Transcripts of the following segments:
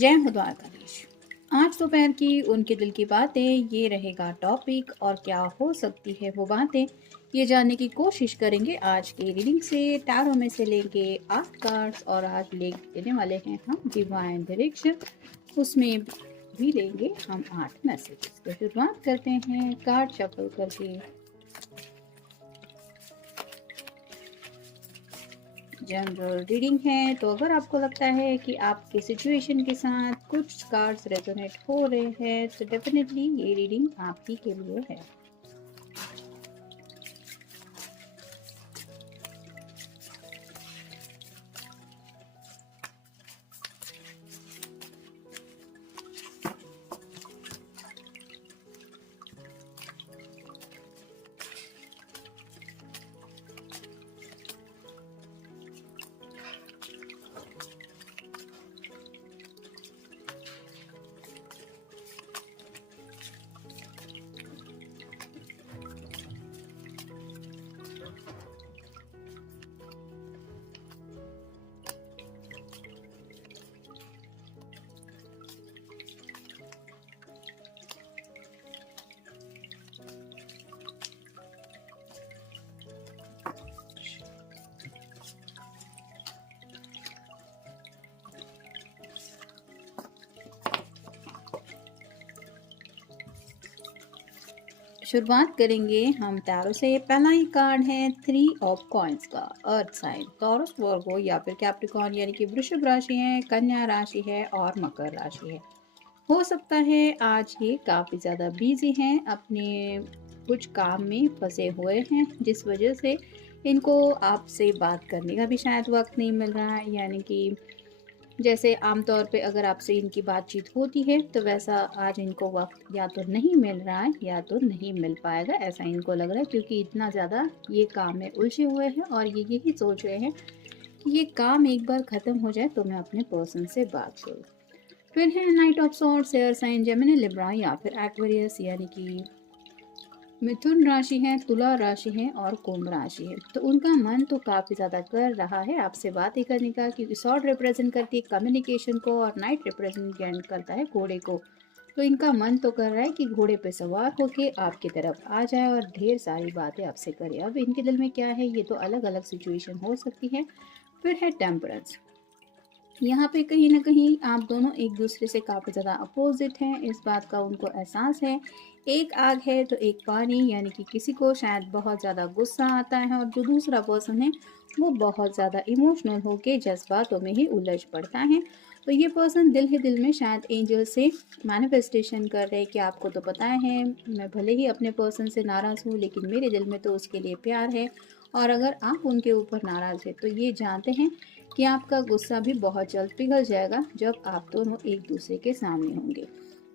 जय हो द्वारकाधीश। आज दोपहर की उनके दिल की बातें ये रहेगा टॉपिक, और क्या हो सकती है वो बातें ये जानने की कोशिश करेंगे। आज के रीडिंग से टैरो में से लेंगे 8 कार्ड्स, और आज लेने वाले हैं हम डिवाइन डायरेक्शन। उसमें भी लेंगे हम 8 मैसेजेस। तो शुरुआत करते हैं कार्ड शफल करके। जनरल रीडिंग है, तो अगर आपको लगता है कि आपके सिचुएशन के साथ कुछ कार्ड्स रेजोनेट हो रहे हैं तो डेफिनेटली ये रीडिंग आप ही के लिए है। शुरुआत करेंगे हम टैरो से। पहला ही कार्ड है 3 ऑफ कॉइंस का। अर्थ साइन टॉरस, वर्गो या फिर कैप्रिकॉर्न यानी कि वृषभ राशि है, कन्या राशि है और मकर राशि है। हो सकता है आज ये काफ़ी ज़्यादा बिजी हैं, अपने कुछ काम में फंसे हुए हैं, जिस वजह से इनको आपसे बात करने का भी शायद वक्त नहीं मिल रहा है। यानी कि जैसे आमतौर पे अगर आपसे इनकी बातचीत होती है तो वैसा आज इनको वक्त या तो नहीं मिल रहा है या तो नहीं मिल पाएगा, ऐसा इनको लग रहा है, क्योंकि इतना ज़्यादा ये काम में उलझे हुए हैं और ये यही सोच रहे हैं कि ये काम एक बार ख़त्म हो जाए तो मैं अपने पर्सन से बात करूँ। फिर है knight of swords, air sign Gemini, Libra या फिर एक्वेरियस यानी कि मिथुन राशि है, तुला राशि है और कुंभ राशि है। तो उनका मन तो काफ़ी ज़्यादा कर रहा है आपसे बातें करने का, क्योंकि सॉर्ड रिप्रेजेंट करती है कम्युनिकेशन को और नाइट रिप्रेजेंट करता है घोड़े को। तो इनका मन तो कर रहा है कि घोड़े पे सवार होके आपकी तरफ आ जाए और ढेर सारी बातें आपसे करे। अब इनके दिल में क्या है ये तो अलग अलग सिचुएशन हो सकती है। फिर है टेम्परेंस। यहाँ पे कहीं ना कहीं आप दोनों एक दूसरे से काफ़ी ज़्यादा अपोजिट हैं, इस बात का उनको एहसास है। एक आग है तो एक पानी, यानी कि किसी को शायद बहुत ज़्यादा गुस्सा आता है और जो दूसरा पर्सन है वो बहुत ज़्यादा इमोशनल होके जज्बातों में ही उलझ पड़ता है। तो ये पर्सन दिल ही दिल में शायद एंजल से मैनिफेस्टेशन कर रहे हैं कि आपको तो पता है मैं भले ही अपने पर्सन से नाराज़ हूँ, लेकिन मेरे दिल में तो उसके लिए प्यार है। और अगर आप उनके ऊपर नाराज़ है तो ये जानते हैं कि आपका गुस्सा भी बहुत जल्द पिघल जाएगा जब आप दोनों एक दूसरे के सामने होंगे।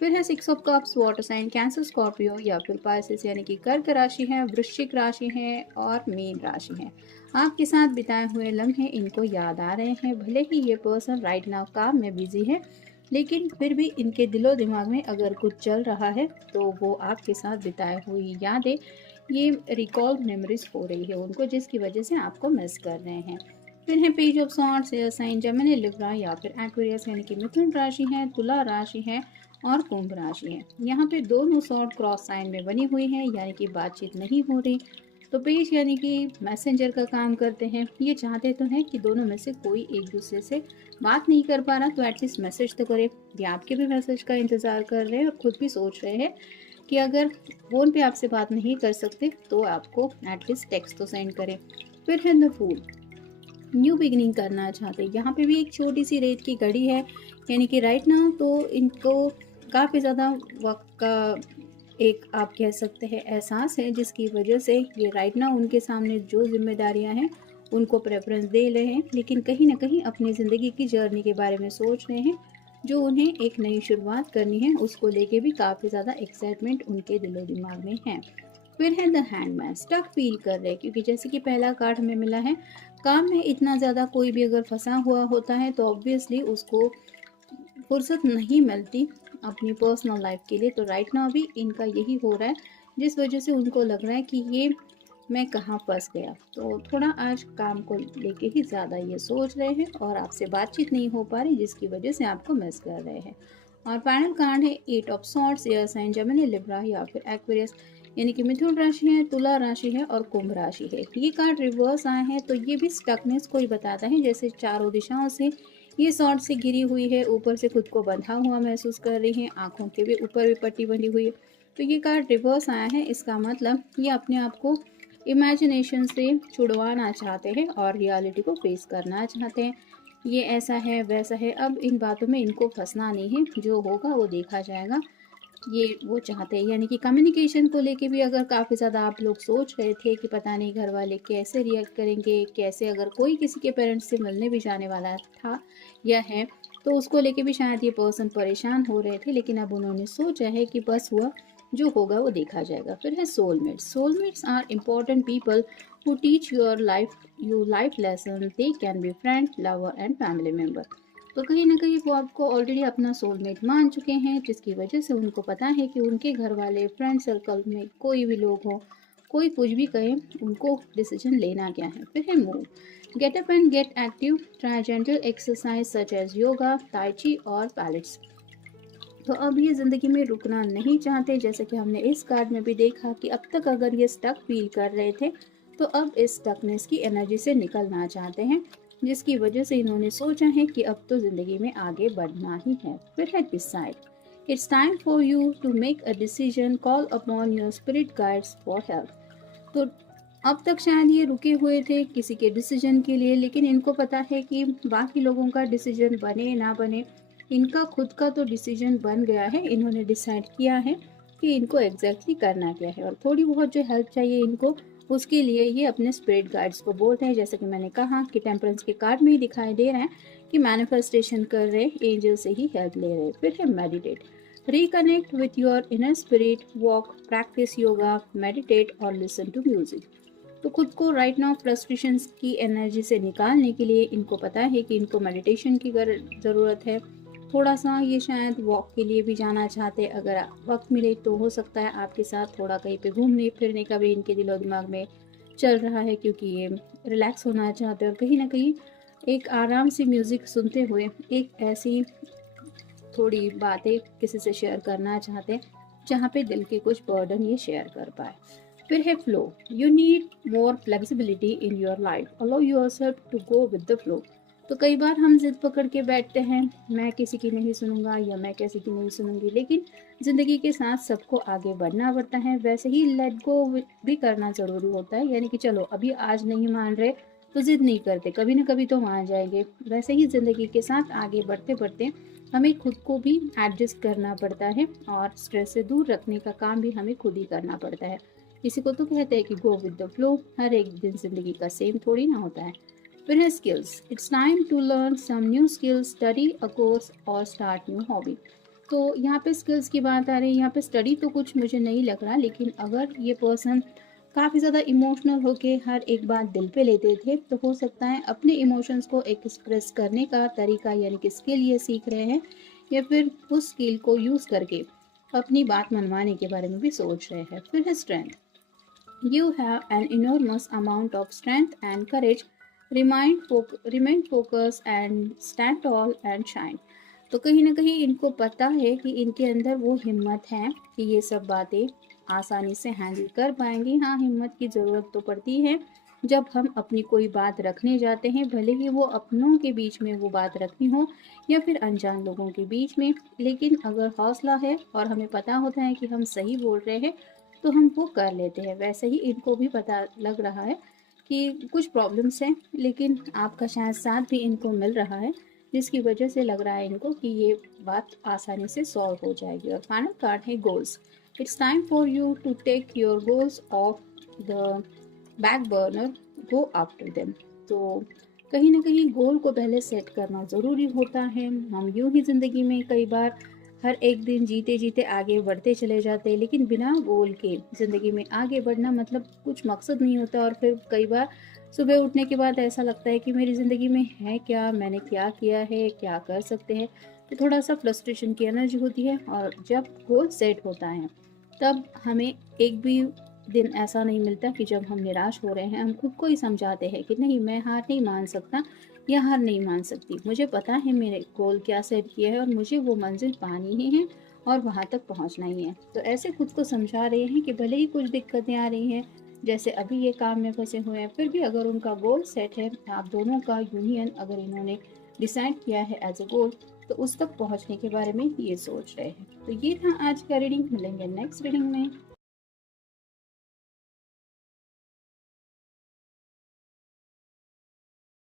फिर है 6 of cups, water sign Cancer, Scorpio या फिर पाइसेस यानी कि कर्क राशि है, वृश्चिक राशि है और मीन राशि है। आपके साथ बिताए हुए लम्हे इनको याद आ रहे हैं। भले ही ये पर्सन राइट नाउ काम में बिजी है, लेकिन फिर भी इनके दिलो दिमाग में अगर कुछ चल रहा है तो वो आपके साथ बिताए हुई यादें, ये रिकॉल्ड मेमोरीज हो रही है उनको, जिसकी वजह से आपको मिस कर रहे हैं। फिर है page of swords, air sign Gemini, Libra या फिर एक्वेरियस यानी कि मिथुन राशि है, तुला राशि है और कुंभ राशि है। यहाँ पे दोनों सॉर्ड क्रॉस साइन में बनी हुई है, यानी कि बातचीत नहीं हो रही। तो पेज यानी कि मैसेंजर का काम करते हैं। ये चाहते तो हैं कि दोनों में से कोई एक दूसरे से बात नहीं कर पा रहा, तो एटलीस्ट मैसेज तो करे। ये आपके भी मैसेज का इंतज़ार कर रहे हैं और खुद भी सोच रहे हैं कि अगर फ़ोन पे आपसे बात नहीं कर सकते तो आपको एटलीस्ट टेक्स्ट तो सेंड करें। फिर है द फूल, न्यू बिगिनिंग करना चाहते हैं। यहाँ पे भी एक छोटी सी रेत की घड़ी है, यानी कि राइट नाउ तो इनको काफ़ी ज़्यादा वक्त का एक आप कह सकते हैं एहसास है, जिसकी वजह से ये राइट नाउ उनके सामने जो जिम्मेदारियां हैं उनको प्रेफरेंस दे रहे हैं, लेकिन कहीं ना कहीं अपनी ज़िंदगी की जर्नी के बारे में सोच रहे हैं। जो उन्हें एक नई शुरुआत करनी है उसको लेके भी काफ़ी ज़्यादा एक्साइटमेंट उनके दिलो दिमाग में है। फिर है द हैंडमैन, स्टक फील कर रहे हैं, क्योंकि जैसे कि पहला कार्ड हमें मिला है, काम में इतना ज़्यादा कोई भी अगर फंसा हुआ होता है तो ऑब्वियसली उसको फुर्सत नहीं मिलती अपनी पर्सनल लाइफ के लिए। तो राइट नाउ भी इनका यही हो रहा है, जिस वजह से उनको लग रहा है कि ये मैं कहाँ फँस गया। तो थोड़ा आज काम को लेके ही ज़्यादा ये सोच रहे हैं और आपसे बातचीत नहीं हो पा रही, जिसकी वजह से आपको मिस कर रहे हैं। और फाइनल कार्ड है eight of swords, air sign Gemini, Libra या फिर एक्वेरियस, यानी कि मिथुन राशि है, तुला राशि है और कुंभ राशि है। ये कार्ड रिवर्स आए हैं तो ये भी स्टकनेस को ही बताता है, जैसे चारों दिशाओं से ये सॉर्ड से घिरी हुई है, ऊपर से खुद को बंधा हुआ महसूस कर रही है, आंखों के भी ऊपर भी पट्टी बंधी हुई है। तो ये कार्ड रिवर्स आया है, इसका मतलब ये अपने आप को इमेजिनेशन से छुड़वाना चाहते हैं और रियलिटी को फेस करना चाहते हैं। ये ऐसा है वैसा है, अब इन बातों में इनको फंसना नहीं है, जो होगा वो देखा जाएगा। ये वो चाहते हैं, यानी कि कम्युनिकेशन को लेके भी अगर काफ़ी ज़्यादा आप लोग सोच रहे थे कि पता नहीं घर वाले कैसे रिएक्ट करेंगे, कैसे अगर कोई किसी के पेरेंट्स से मिलने भी जाने वाला था या है, तो उसको लेके भी शायद ये पर्सन परेशान हो रहे थे, लेकिन अब उन्होंने सोचा है कि बस हुआ जो होगा वो देखा जाएगा। फिर है soulmates. Soulmates are important people who teach you life lesson. They can be friend, lover and family member. तो कहीं ना कहीं वो आपको ऑलरेडी अपना सोलमेट मान चुके हैं, जिसकी वजह से उनको पता है कि उनके घर वाले, फ्रेंड सर्कल में कोई भी लोग हो, कोई कुछ भी कहे, उनको डिसीजन लेना क्या है। फिर है move. Get up and get active, try gentle exercise such as yoga, tai chi और पैलेट्स। तो अब ये ज़िंदगी में रुकना नहीं चाहते, जैसे कि हमने इस कार्ड में भी देखा कि अब तक अगर ये स्टक फील कर रहे थे, तो अब इस स्टकनेस की एनर्जी से निकलना चाहते हैं, जिसकी वजह से इन्होंने सोचा है कि अब तो ज़िंदगी में आगे बढ़ना ही है। फिर है decide. It's time for you to make a decision, call upon your spirit guides for help. तो अब तक शायद ये रुके हुए थे किसी के डिसीजन के लिए, लेकिन इनको पता है कि बाकी लोगों का डिसीजन बने ना बने, इनका खुद का तो डिसीजन बन गया है। इन्होंने डिसाइड किया है कि इनको एग्जैक्टली करना क्या है, और थोड़ी बहुत जो हेल्प चाहिए इनको, उसके लिए ये अपने स्पिरिट गाइड्स को बोलते हैं। जैसे कि मैंने कहा कि टेम्परेंस के कार्ड में ही दिखाई दे रहा है कि मैनिफेस्टेशन कर रहे, एंजल से ही हेल्प ले रहे। फिर है meditate. Reconnect with your inner spirit, walk, practice yoga, meditate और लिसन टू म्यूजिक। तो खुद को राइट नाउ फ्रस्ट्रेशन की एनर्जी से निकालने के लिए इनको पता है कि इनको मेडिटेशन की ज़रूरत है। थोड़ा सा ये शायद वॉक के लिए भी जाना चाहते, अगर वक्त मिले तो हो सकता है आपके साथ थोड़ा कहीं पे घूमने फिरने का भी इनके दिलो दिमाग में चल रहा है, क्योंकि ये रिलैक्स होना चाहते हैं और कहीं ना कहीं एक आराम सी म्यूज़िक सुनते हुए एक ऐसी थोड़ी बातें किसी से शेयर करना चाहते हैं जहाँ पे दिल के कुछ बर्डन ये शेयर कर पाए। फिर है flow. You need more flexibility in your life, allow yourself to go with the flow. तो कई बार हम जिद पकड़ के बैठते हैं, मैं किसी की नहीं सुनूंगा या मैं किसी की नहीं सुनूंगी, लेकिन ज़िंदगी के साथ सबको आगे बढ़ना पड़ता है। वैसे ही लेट गो भी करना ज़रूरी होता है, यानी कि चलो अभी आज नहीं मान रहे तो जिद नहीं करते, कभी ना कभी तो मान जाएंगे। वैसे ही ज़िंदगी के साथ आगे बढ़ते बढ़ते हमें खुद को भी एडजस्ट करना पड़ता है, और स्ट्रेस से दूर रखने का काम भी हमें खुद ही करना पड़ता है। इसी को तो कहते हैं कि गो विद द फ्लो। हर एक दिन जिंदगी का सेम थोड़ी ना होता है। फिर है skills. It's time to learn some new skills, study a course और स्टार्ट न्यू हॉबी। तो यहाँ पे स्किल्स की बात आ रही है। यहाँ पे स्टडी तो कुछ मुझे नहीं लग रहा, लेकिन अगर ये पर्सन काफ़ी ज़्यादा इमोशनल होके हर एक बात दिल पे लेते थे, तो हो सकता है अपने इमोशंस को एक्सप्रेस करने का तरीका, यानी कि स्किल ये सीख रहे हैं, या फिर उस स्किल को यूज़ करके अपनी बात मनवाने के बारे में भी सोच रहे हैं। फिर है strength. You have an enormous amount of strength and courage. Remain focused and stand tall and shine. तो कहीं ना कहीं इनको पता है कि इनके अंदर वो हिम्मत है कि ये सब बातें आसानी से हैंडल कर पाएंगी। हाँ, हिम्मत की ज़रूरत तो पड़ती है जब हम अपनी कोई बात रखने जाते हैं, भले ही वो अपनों के बीच में वो बात रखनी हो या फिर अनजान लोगों के बीच में। लेकिन अगर हौसला है और हमें पता होता है कि हम सही बोल रहे हैं, तो हम वो कर लेते हैं। वैसे ही इनको भी पता लग रहा है कि कुछ प्रॉब्लम्स हैं, लेकिन आपका शायद साथ भी इनको मिल रहा है, जिसकी वजह से लग रहा है इनको कि ये बात आसानी से सॉल्व हो जाएगी। और फाइनल कार्ड है goals. It's time for you to take your goals off the back burner, go after them. तो कहीं ना कहीं गोल को पहले सेट करना ज़रूरी होता है। हम यूं ही ज़िंदगी में कई बार हर एक दिन जीते जीते आगे बढ़ते चले जाते हैं, लेकिन बिना गोल के ज़िंदगी में आगे बढ़ना मतलब कुछ मकसद नहीं होता। और फिर कई बार सुबह उठने के बाद ऐसा लगता है कि मेरी ज़िंदगी में है क्या, मैंने क्या किया है, क्या कर सकते हैं। तो थोड़ा सा फ्रस्ट्रेशन की एनर्जी होती है। और जब गोल सेट होता है तब हमें एक भी दिन ऐसा नहीं मिलता कि जब हम निराश हो रहे हैं, हम खुद को ही समझाते हैं कि नहीं, मैं हार नहीं मान सकता या हार नहीं मान सकती। मुझे पता है मेरे गोल क्या सेट किया है और मुझे वो मंजिल पानी ही है और वहाँ तक पहुँचना ही है। तो ऐसे खुद को समझा रहे हैं कि भले ही कुछ दिक्कतें आ रही हैं, जैसे अभी ये काम में फँसे हुए हैं, फिर भी अगर उनका गोल सेट है, आप दोनों का यूनियन अगर इन्होंने डिसाइड किया है एज़ अ गोल, तो उस तक पहुँचने के बारे में ये सोच रहे हैं। तो ये था आज का रीडिंग, मिलेंगे नेक्स्ट रीडिंग में।